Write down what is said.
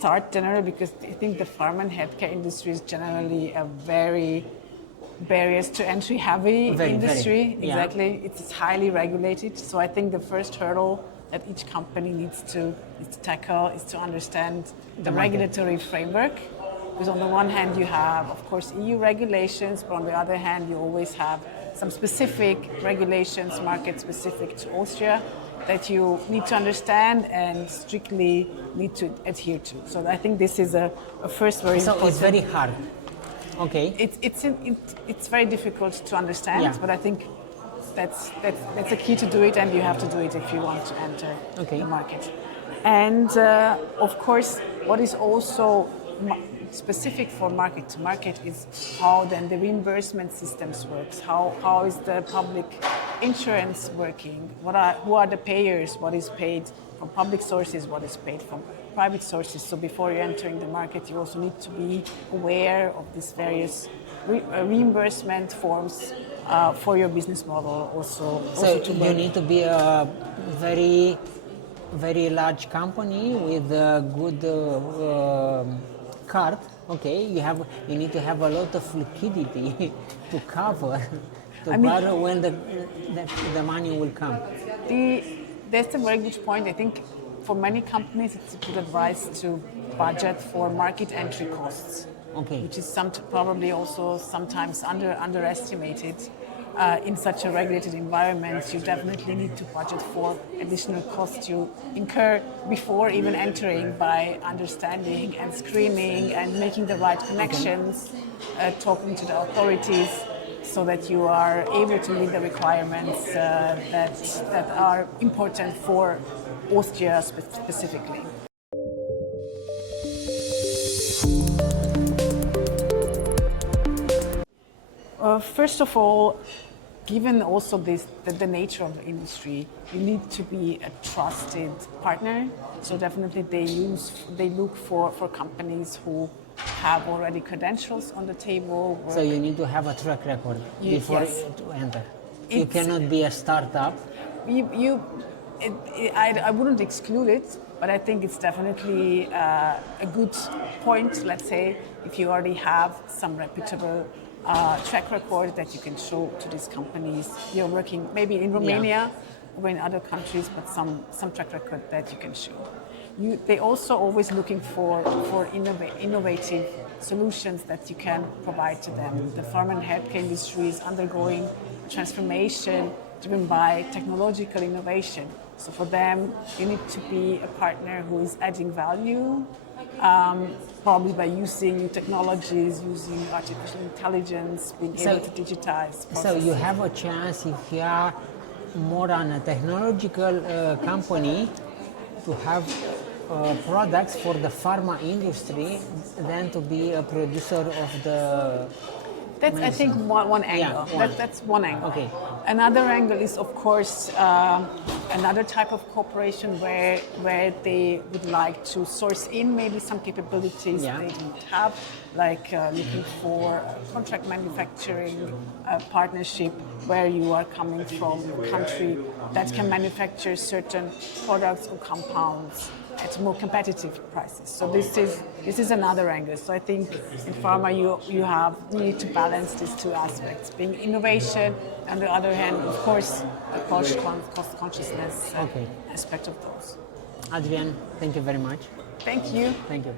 start generally because I think the pharma and healthcare industry is generally a very barriers to entry heavy industry. Very, exactly. It's highly regulated. So I think the first hurdle that each company needs to tackle is to understand the regulatory framework. Because on the one hand you have, of course, EU regulations, but on the other hand you always have some specific regulations, market specific to Austria, that you need to understand and strictly need to adhere to. So I think this is a first very important. So it's very hard. Okay. It's very difficult to understand, but I think that's a key to do it, and you have to do it if you want to enter the market. And of course, what is also specific for market to market is how then the reimbursement systems works. How is the public insurance working? Who are the payers? What is paid from public sources? What is paid from private sources? So before you're entering the market, you also need to be aware of these various reimbursement forms for your business model. Also you need to be a very, very large company with a good card. Okay, you need to have a lot of liquidity to cover borrow when the money will come. That's a very good point. I think for many companies it's good advice to budget for market entry costs, which is probably also sometimes underestimated. In such a regulated environment, you definitely need to budget for additional costs you incur before even entering by understanding and screening and making the right connections, talking to the authorities, so that you are able to meet the requirements that are important for Austria specifically. First of all, given also the nature of the industry, you need to be a trusted partner. So definitely they look for companies who have already credentials on the table. So you need to have a track record before to enter. You cannot be a startup. I wouldn't exclude it, but I think it's definitely a good point, let's say, if you already have some reputable track record that you can show to these companies. You're working maybe in Romania or in other countries, but some track record that you can show. They also always looking for innovative solutions that you can provide to them. The pharma and healthcare industry is undergoing transformation driven by technological innovation. So for them, you need to be a partner who is adding value, probably by using new technologies, using artificial intelligence, being able to digitize processes. So you have a chance, if you are more on a technological company, to have products for the pharma industry than to be a producer of the That's, I think, one angle. That's one angle. Okay. Another angle is, of course, another type of cooperation where they would like to source in maybe some capabilities they didn't have, like looking for contract manufacturing partnership where you are coming from a country that can manufacture certain products or compounds at more competitive prices. So this is another angle. So I think in pharma you need to balance these two aspects, being innovation, and on the other hand, of course, the cost consciousness aspect of those. Adrienn, thank you very much. Thank you. Thank you.